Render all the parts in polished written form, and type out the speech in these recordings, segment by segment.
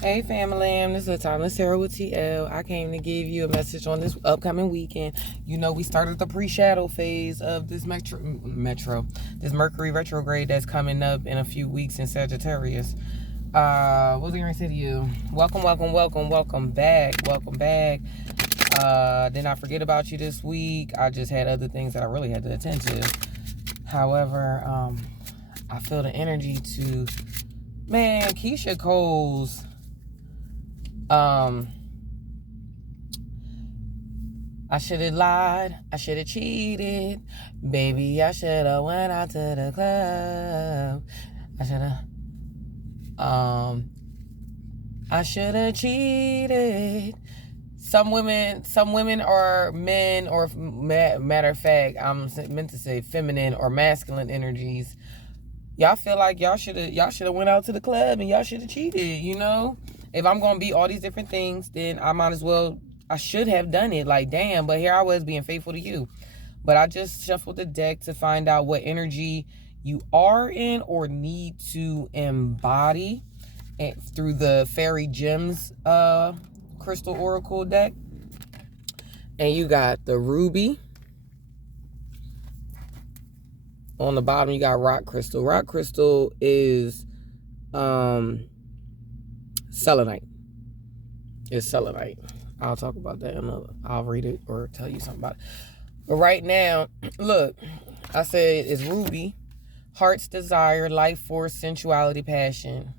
Hey Famalam, this is a Timeless Tarot with TL. I came to give you a message on this upcoming weekend. You know, we started the pre-shadow phase of this this Mercury retrograde that's coming up in a few weeks in Sagittarius. What was I going to say to you? Welcome back. Did not forget about you this week. I just had other things that I really had to attend to. However, I feel the energy to, man, Keisha Cole's I should have lied. I should have cheated. Baby, I should have went out to the club. I should have cheated. Some women or men, or matter of fact, I'm meant to say feminine or masculine energies. Y'all feel like y'all should have went out to the club and y'all should have cheated, you know? If I'm going to be all these different things, then I should have done it. Like, damn, but here I was being faithful to you. But I just shuffled the deck to find out what energy you are in or need to embody through the Fairy Gems Crystal Oracle deck. And you got the ruby. On the bottom, you got rock crystal. Rock crystal is selenite. It's selenite. I'll talk about that I'll read it or tell you something about it. But right now, look, I said it's ruby, heart's desire, life force, sensuality, passion.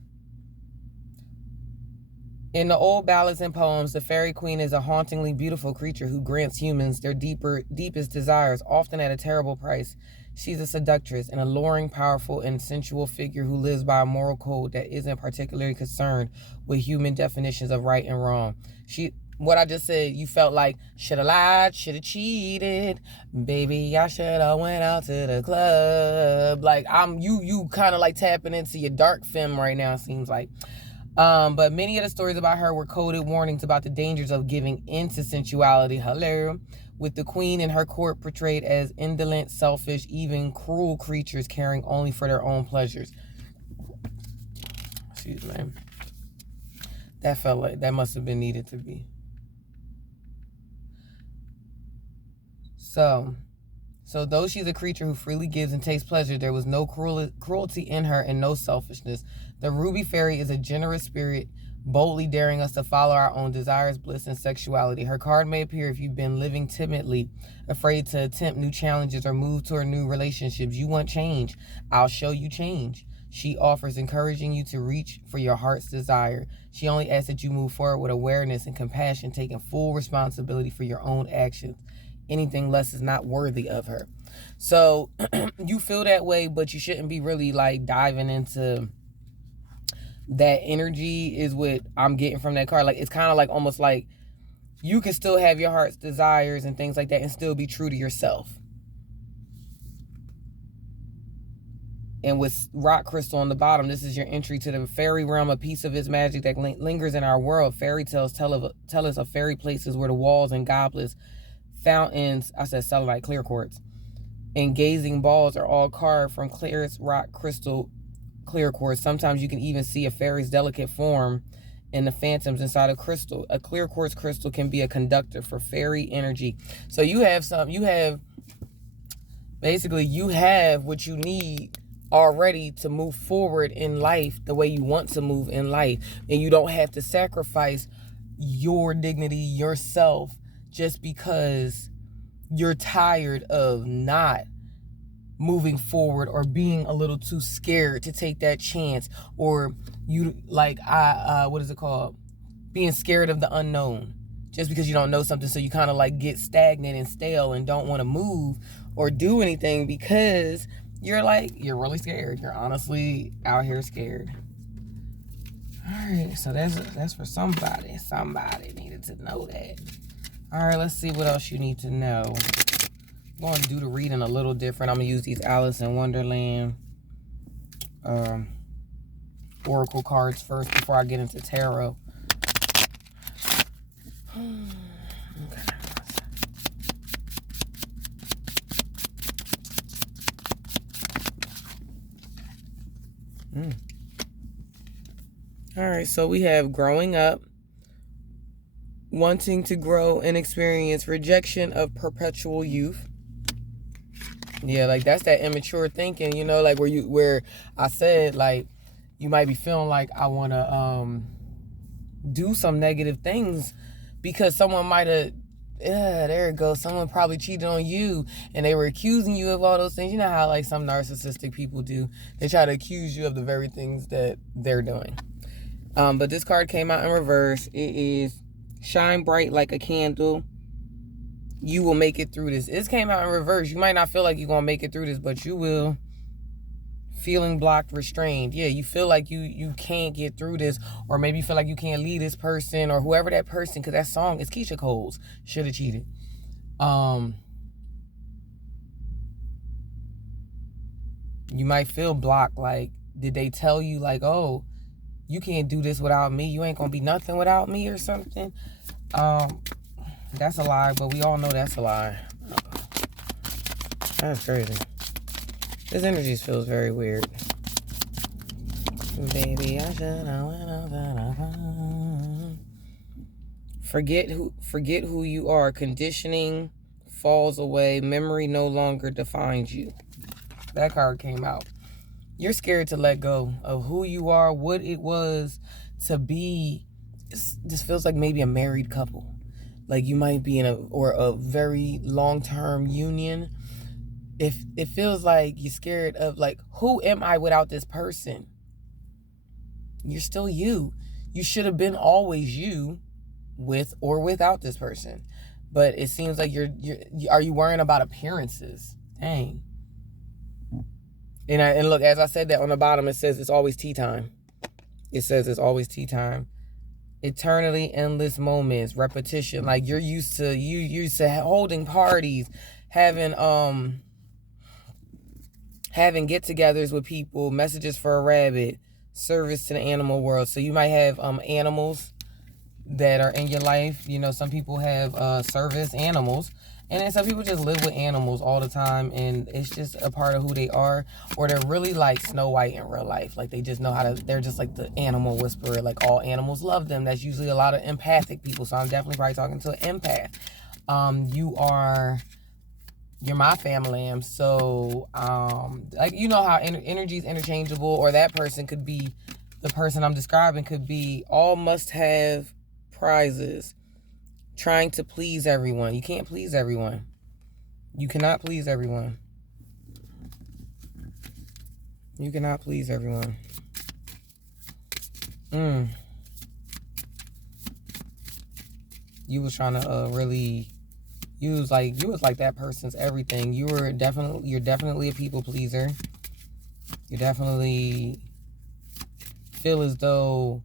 In the old ballads and poems, the fairy queen is a hauntingly beautiful creature who grants humans their deepest desires, often at a terrible price. She's a seductress, an alluring, powerful, and sensual figure who lives by a moral code that isn't particularly concerned with human definitions of right and wrong. What I just said, you felt like, should have lied, should have cheated. Baby, I should have went out to the club. Like, you kind of like tapping into your dark femme right now, it seems like. But many of the stories about her were coded warnings about the dangers of giving into sensuality. Hello. With the queen and her court portrayed as indolent, selfish, even cruel creatures caring only for their own pleasures. Excuse me. That felt like that must have been needed to be. So though she's a creature who freely gives and takes pleasure, there was no cruelty in her and no selfishness. The Ruby Fairy is a generous spirit, boldly daring us to follow our own desires, bliss, and sexuality. Her card may appear if you've been living timidly, afraid to attempt new challenges or move toward new relationships. You want change. I'll show you change. She offers encouraging you to reach for your heart's desire. She only asks that you move forward with awareness and compassion, taking full responsibility for your own actions. Anything less is not worthy of her. So you feel that way, but you shouldn't be really like diving into that energy is what I'm getting from that card. Like, it's kind of like almost like you can still have your heart's desires and things like that and still be true to yourself. And with rock crystal on the bottom, this is your entry to the fairy realm, a piece of its magic that lingers in our world. Fairy tales tell us of fairy places where the walls and goblets, fountains, I said selenite, clear quartz, and gazing balls are all carved from clearest rock crystal clear quartz. Sometimes you can even see a fairy's delicate form in the phantoms inside a crystal. A clear quartz crystal can be a conductor for fairy energy. So you have what you need already to move forward in life the way you want to move in life. And you don't have to sacrifice your dignity, yourself, just because you're tired of not moving forward or being a little too scared to take that chance, or you like what is it called, being scared of the unknown just because you don't know something. So you kind of like get stagnant and stale and don't want to move or do anything because you're really scared. You're honestly out here scared. All right, so that's for somebody needed to know that. All right, let's see what else you need to know. I'm going to do the reading a little different. I'm going to use these Alice in Wonderland oracle cards first before I get into tarot. Okay. All right. right, so we have growing up, wanting to grow and experience, rejection of perpetual youth. Yeah, like that's that immature thinking, you know, like where I said, like, you might be feeling like I want to do some negative things because someone might have, yeah, there it goes. Someone probably cheated on you and they were accusing you of all those things. You know how like some narcissistic people do. They try to accuse you of the very things that they're doing. But this card came out in reverse. It is shine bright like a candle. You will make it through this. This came out in reverse. You might not feel like you're going to make it through this, but you will. Feeling blocked, restrained. Yeah, you feel like you can't get through this, or maybe you feel like you can't lead this person or whoever that person, because that song is Keisha Cole's Should Have Cheated. You might feel blocked, like, did they tell you, like, oh, you can't do this without me, you ain't gonna be nothing without me or something? That's a lie, but we all know that's a lie. That's crazy. This energy feels very weird. Baby, I should have forget who you are. Conditioning falls away. Memory no longer defines you. That card came out. You're scared to let go of who you are, what it was to be. This feels like maybe a married couple. Like you might be in a very long-term union. If it feels like you're scared of, like, who am I without this person? You're still you. You should have been always you, with or without this person. But it seems like are you worrying about appearances? Dang. And look, as I said that on the bottom, it says it's always tea time. It says it's always tea time. Eternally endless moments, repetition. Like you're used to holding parties, having get-togethers with people, messages for a rabbit, service to the animal world. So you might have animals that are in your life. You know, some people have service animals, and then some people just live with animals all the time, and it's just a part of who they are. Or they're really like Snow White in real life. Like they just know how to, they're just like the animal whisperer. Like all animals love them. That's usually a lot of empathic people. So I'm definitely probably talking to an empath. You're my family, so like, you know how energy is interchangeable, or that person could be, the person I'm describing could be all must-have prizes, trying to please everyone. You can't please everyone. You cannot please everyone. You cannot please everyone. You was trying to really. You was like that person's everything. You're definitely a people pleaser. You definitely feel as though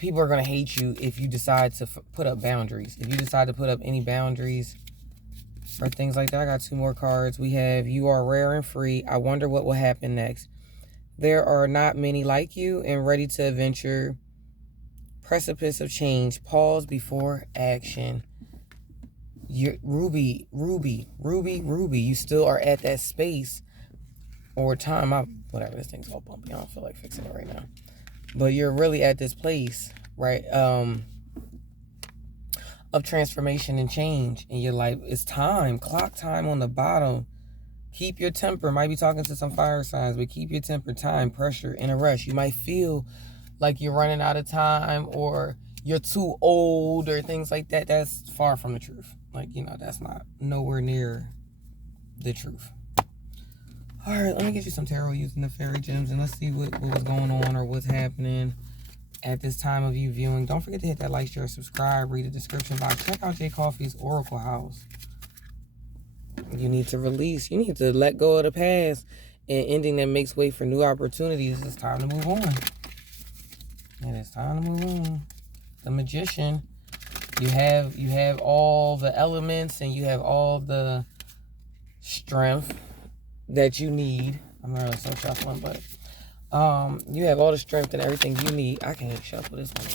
people are gonna hate you if you decide to put up boundaries. If you decide to put up any boundaries or things like that. I got 2 more cards. We have you are rare and free. I wonder what will happen next. There are not many like you and ready to adventure. Precipice of change. Pause before action. You're Ruby. You still are at that space or time. Whatever, this thing's all bumpy. I don't feel like fixing it right now. But you're really at this place, right? Of transformation and change in your life. It's time. Clock time on the bottom. Keep your temper. Might be talking to some fire signs, but keep your temper. Time, pressure, in a rush. You might feel like you're running out of time or you're too old or things like that. That's far from the truth. Like, you know, that's not nowhere near the truth. All right, let me get you some tarot using the fairy gems, and let's see what was going on or what's happening at this time of you viewing. Don't forget to hit that like, share, subscribe, read the description box. Check out Jay Coffey's Oracle House. You need to release. You need to let go of the past, and ending that makes way for new opportunities. It's time to move on. It is time to move on. The Magician. You have all the elements and you have all the strength that you need. I'm not really so shuffling, but you have all the strength and everything you need. I can't shuffle this one.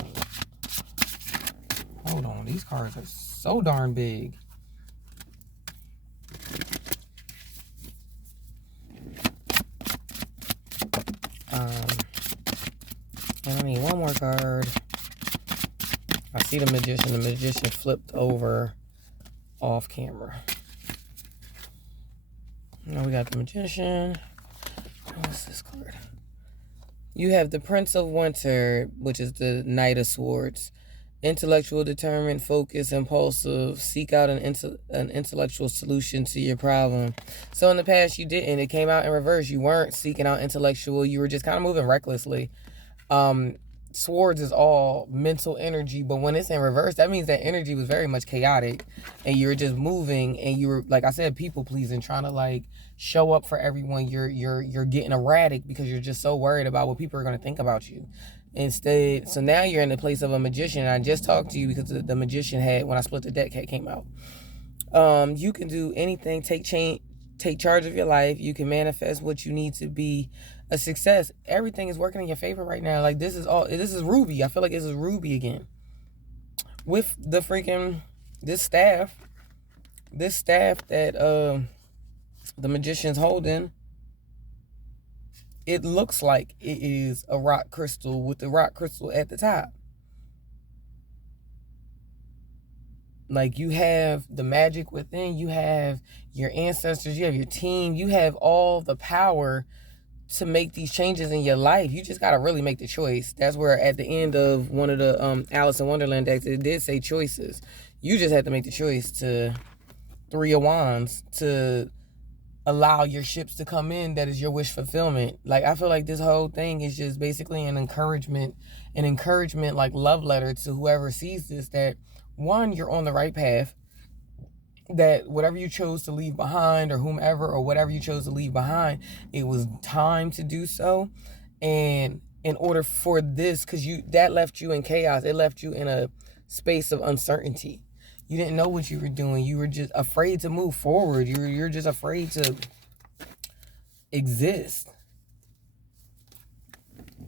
Hold on, these cards are so darn big. I don't need one more card. I see the Magician. The Magician flipped over off camera. Now we got the Magician. What's this card? You have the Prince of Winter, which is the Knight of Swords. Intellectual, determined, focused, impulsive. Seek out an intellectual solution to your problem. So in the past, you didn't. It came out in reverse. You weren't seeking out intellectual. You were just kind of moving recklessly. Swords is all mental energy, but when it's in reverse, that means that energy was very much chaotic, and you were just moving, and you were, like I said, people pleasing, trying to like show up for everyone. You're getting erratic because you're just so worried about what people are going to think about you. Instead, so now you're in the place of a magician. I just talked to you because the Magician had, when I split the deck, came out. You can do anything. Take charge of your life. You can manifest what you need to be a success. Everything is working in your favor right now. Like this is Ruby. I feel like this is Ruby again. With the freaking this staff that the Magician's holding, it looks like it is a rock crystal with the rock crystal at the top. Like you have the magic within, you have your ancestors, you have your team, you have all the power to make these changes in your life. You just got to really make the choice. That's where at the end of one of the Alice in Wonderland decks, it did say choices. You just had to make the choice to Three of Wands to allow your ships to come in. That is your wish fulfillment. Like I feel like this whole thing is just basically an encouragement like love letter to whoever sees this, that one, you're on the right path, that whatever you chose to leave behind, or whomever, or whatever you chose to leave behind, it was time to do so. And in order for this, because that left you in chaos, it left you in a space of uncertainty. You didn't know what you were doing. You were just afraid to move forward. You're just afraid to exist.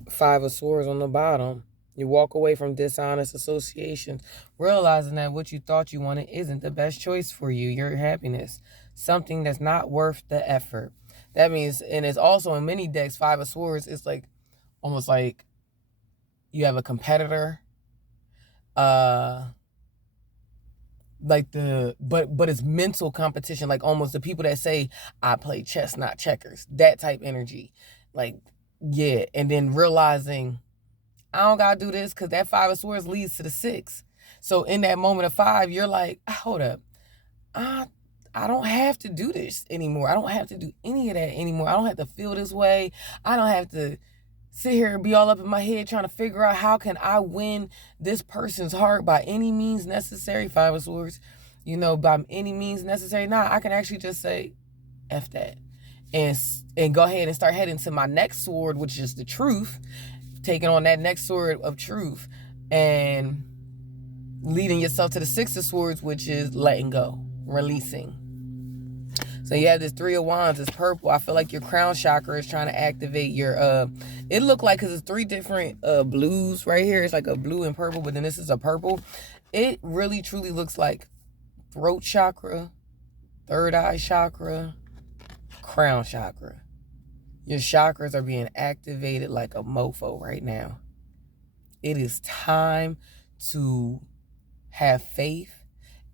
Five of Swords on the bottom. You walk away from dishonest associations, realizing that what you thought you wanted isn't the best choice for you, your happiness. Something that's not worth the effort. That means, and it's also in many decks, Five of Swords, it's like, almost like you have a competitor. But it's mental competition, like almost the people that say, I play chess, not checkers. That type energy. Like, yeah. And then realizing, I don't gotta do this because that Five of Swords leads to the Six. So in that moment of five, you're like, hold up. I don't have to do this anymore. I don't have to do any of that anymore. I don't have to feel this way. I don't have to sit here and be all up in my head trying to figure out how can I win this person's heart by any means necessary. Five of Swords, by any means necessary. Nah, I can actually just say, F that. And go ahead and start heading to my next sword, which is the truth. Taking on that next sword of truth and leading yourself to the Six of Swords, which is letting go, releasing. So you have this Three of Wands, it's purple. I feel like your crown chakra is trying to activate your, it looked like, because it's three different blues right here. It's like a blue and purple, but then this is a purple. It really, truly looks like throat chakra, third eye chakra, crown chakra. Your chakras are being activated like a mofo right now. It is time to have faith.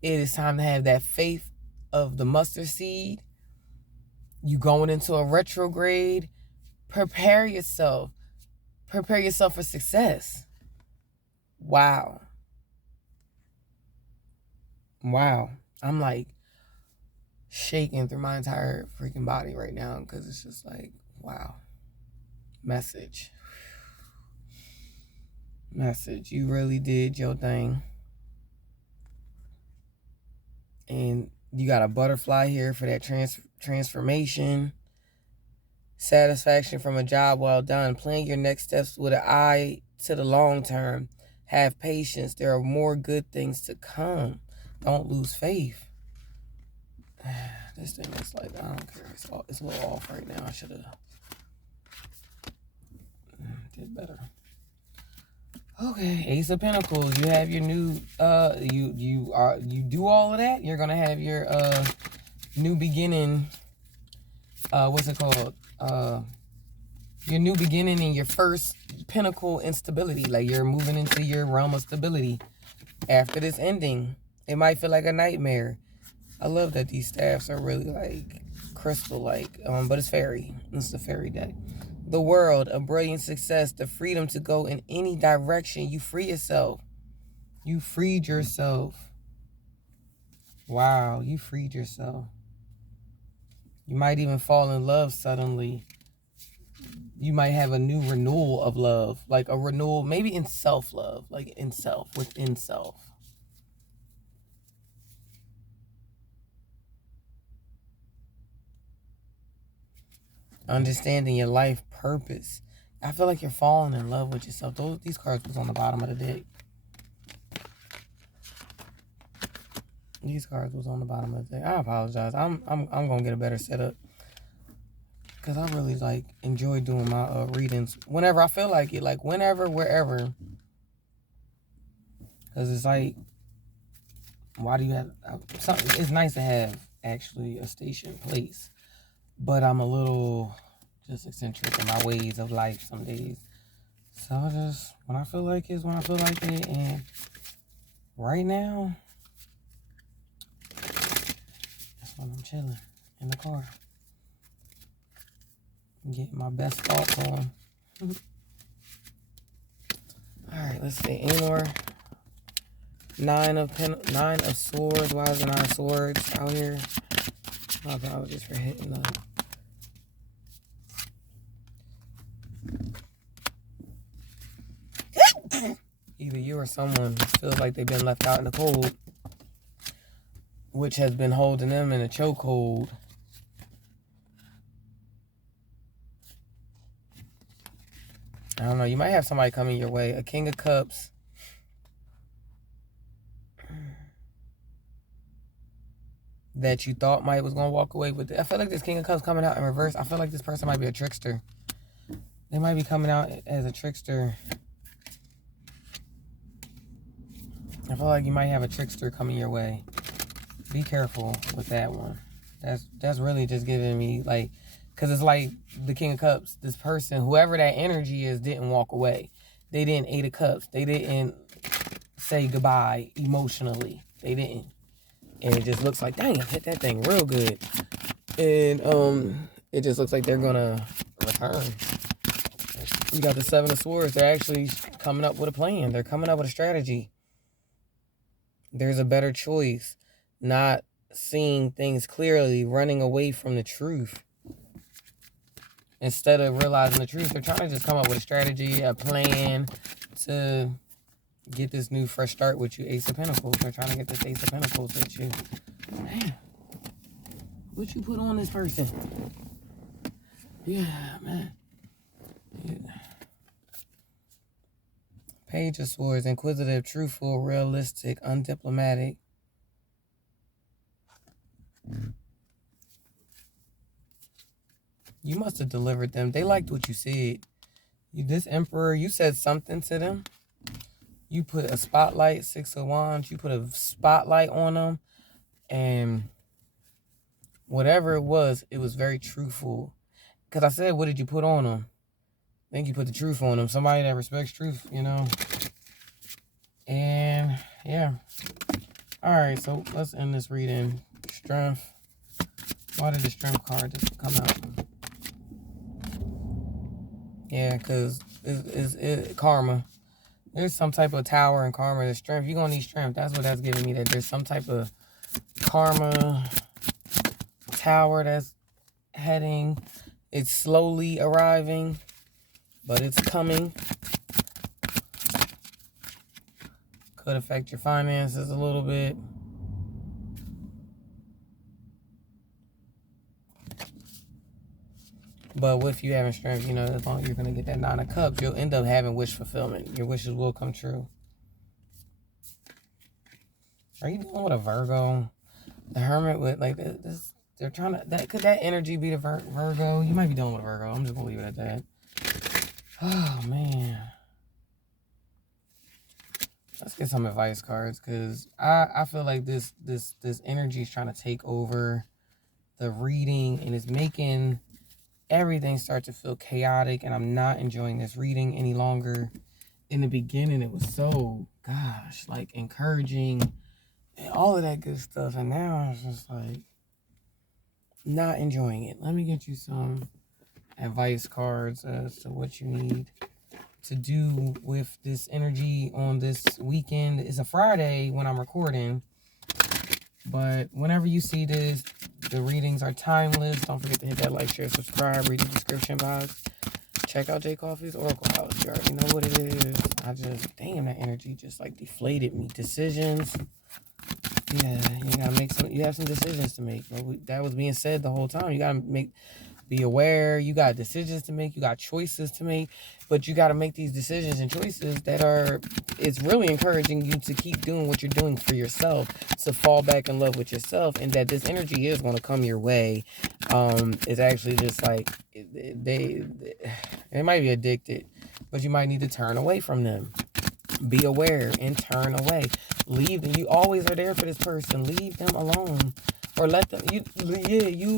It is time to have that faith of the mustard seed. You going into a retrograde. Prepare yourself. Prepare yourself for success. Wow. I'm like shaking through my entire freaking body right now because it's just like, wow. Message. You really did your thing. And you got a butterfly here for that transformation. Satisfaction from a job well done. Plan your next steps with an eye to the long term. Have patience. There are more good things to come. Don't lose faith. This thing is like, I don't care. It's a little off right now. I should have did better. Okay, Ace of Pentacles. You have your new you do all of that. You're gonna have your new beginning. What's it called? Your new beginning in your first pinnacle in stability. Like you're moving into your realm of stability after this ending. It might feel like a nightmare. I love that these staffs are really like crystal-like, but it's fairy. It's the fairy deck. The world, a brilliant success, the freedom to go in any direction. You free yourself. You freed yourself. Wow, you freed yourself. You might even fall in love suddenly. You might have a new renewal of love, like a renewal, maybe in self-love, like in self, within self. Understanding your life purpose. I feel like you're falling in love with yourself. These cards was on the bottom of the deck. These cards was on the bottom of the deck. I apologize. I'm gonna get a better setup because I really like enjoy doing my readings whenever I feel like it, like whenever, wherever. Because it's like, why do you have something? It's nice to have actually a station place, but I'm a little just eccentric in my ways of life some days. So I just, when I feel like it's when I feel like it, and right now, that's when I'm chilling in the car. Getting my best thoughts on. Alright, let's see. Any more? Nine of Swords. Why is the Nine of Swords out here? My apologies for hitting the... Either you or someone feels like they've been left out in the cold, which has been holding them in a chokehold. I don't know. You might have somebody coming your way. A King of Cups. That you thought was going to walk away with. I feel like this King of Cups coming out in reverse. I feel like this person might be a trickster. They might be coming out as a trickster. I feel like you might have a trickster coming your way. Be careful with that one. That's really just giving me like, because it's like the King of Cups, this person, whoever that energy is, didn't walk away. They didn't Eight of Cups. They didn't say goodbye emotionally. They didn't. And it just looks like, dang, I hit that thing real good. And it just looks like they're going to return. You got the Seven of Swords. They're actually coming up with a plan. They're coming up with a strategy. There's a better choice. Not seeing things clearly, running away from the truth. Instead of realizing the truth, they're trying to just come up with a strategy, a plan to get this new fresh start with you. Ace of Pentacles. They're trying to get this Ace of Pentacles with you. Man, what you put on this person? Yeah, man. Yeah. Page of Swords. Inquisitive, truthful, realistic, undiplomatic. You must have delivered them. They liked what you said. This Emperor, you said something to them. You put a spotlight, Six of Wands. You put a spotlight on them. And whatever it was very truthful. Because I said, what did you put on them? I think you put the truth on them. Somebody that respects truth, you know. And, yeah. All right, so let's end this reading. Strength. Why did the Strength card just come out? Yeah, because it's karma. There's some type of tower and karma. The strength. You're going to need strength. That's what that's giving me. That there's some type of karma tower that's heading. It's slowly arriving, but it's coming. Could affect your finances a little bit. But with you having strength, you know, as long as you're going to get that Nine of Cups, you'll end up having wish fulfillment. Your wishes will come true. Are you dealing with a Virgo? The Hermit with, like, this, they're trying to, could that energy be the Virgo? You might be dealing with a Virgo. I'm just going to leave it at that. Oh, man. Let's get some advice cards, because I feel like this energy is trying to take over the reading, and it's making everything starts to feel chaotic, and I'm not enjoying this reading any longer. In the beginning, it was so, gosh, like encouraging and all of that good stuff. And now it's just like not enjoying it. Let me get you some advice cards as to what you need to do with this energy on this weekend. It's a Friday when I'm recording, but whenever you see this, the readings are timeless. Don't forget to hit that like, share, subscribe, read the description box. Check out J Coffee's Oracle House. You already know what it is. Damn, that energy just like deflated me. Decisions. Yeah, you have some decisions to make. That was being said the whole time. You gotta be aware. You got decisions to make. You got choices to make. But you gotta make these decisions and choices it's really encouraging you to keep doing what you're doing for yourself, to fall back in love with yourself, and that this energy is gonna come your way. It's actually just like they might be addicted, but you might need to turn away from them. Be aware and turn away. Leave them. You always are there for this person. Leave them alone. Or let them, you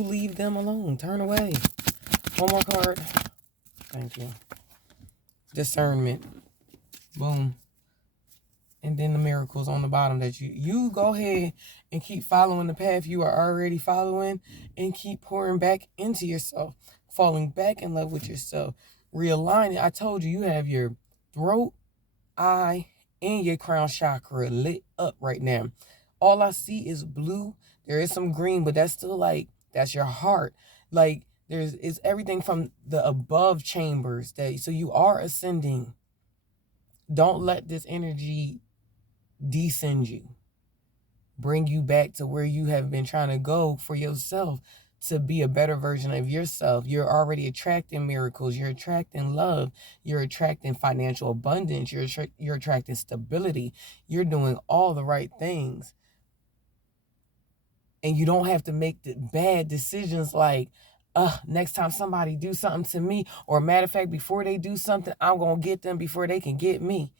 leave them alone. Turn away. One more card. Thank you. Discernment. Boom. And then the miracles on the bottom that you go ahead and keep following the path you are already following, and keep pouring back into yourself. Falling back in love with yourself. Realigning. I told you have your throat, eye, and your crown chakra lit up right now. All I see is blue. There is some green, but that's still that's your heart. Like it's everything from the above chambers so you are ascending. Don't let this energy descend you. Bring you back to where you have been trying to go for yourself, to be a better version of yourself. You're already attracting miracles. You're attracting love. You're attracting financial abundance. You're attracting stability. You're doing all the right things. And you don't have to make the bad decisions like, next time somebody do something to me, or matter of fact, before they do something, I'm going to get them before they can get me.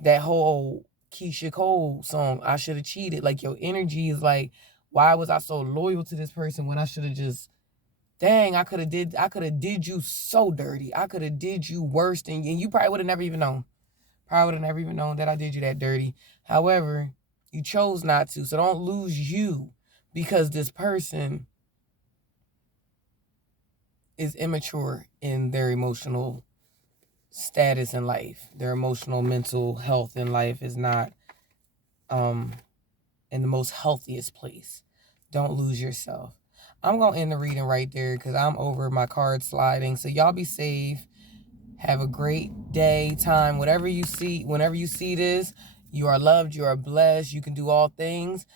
That whole Keisha Cole song, I should have cheated. Like, your energy is like, why was I so loyal to this person when I should have just, dang, I could have did you so dirty. I could have did you worse than you. And you probably would have never even known. Probably would have never even known that I did you that dirty. However, you chose not to. So don't lose you because this person is immature in their emotional status in life. Their emotional, mental health in life is not in the most healthiest place. Don't lose yourself. I'm going to end the reading right there because I'm over my card sliding. So y'all be safe. Have a great day, time. Whenever you see this, you are loved, you are blessed, you can do all things.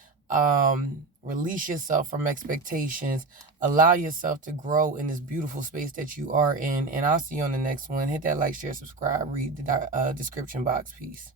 Release yourself from expectations. Allow yourself to grow in this beautiful space that you are in. And I'll see you on the next one. Hit that like, share, subscribe, read the description box. Peace.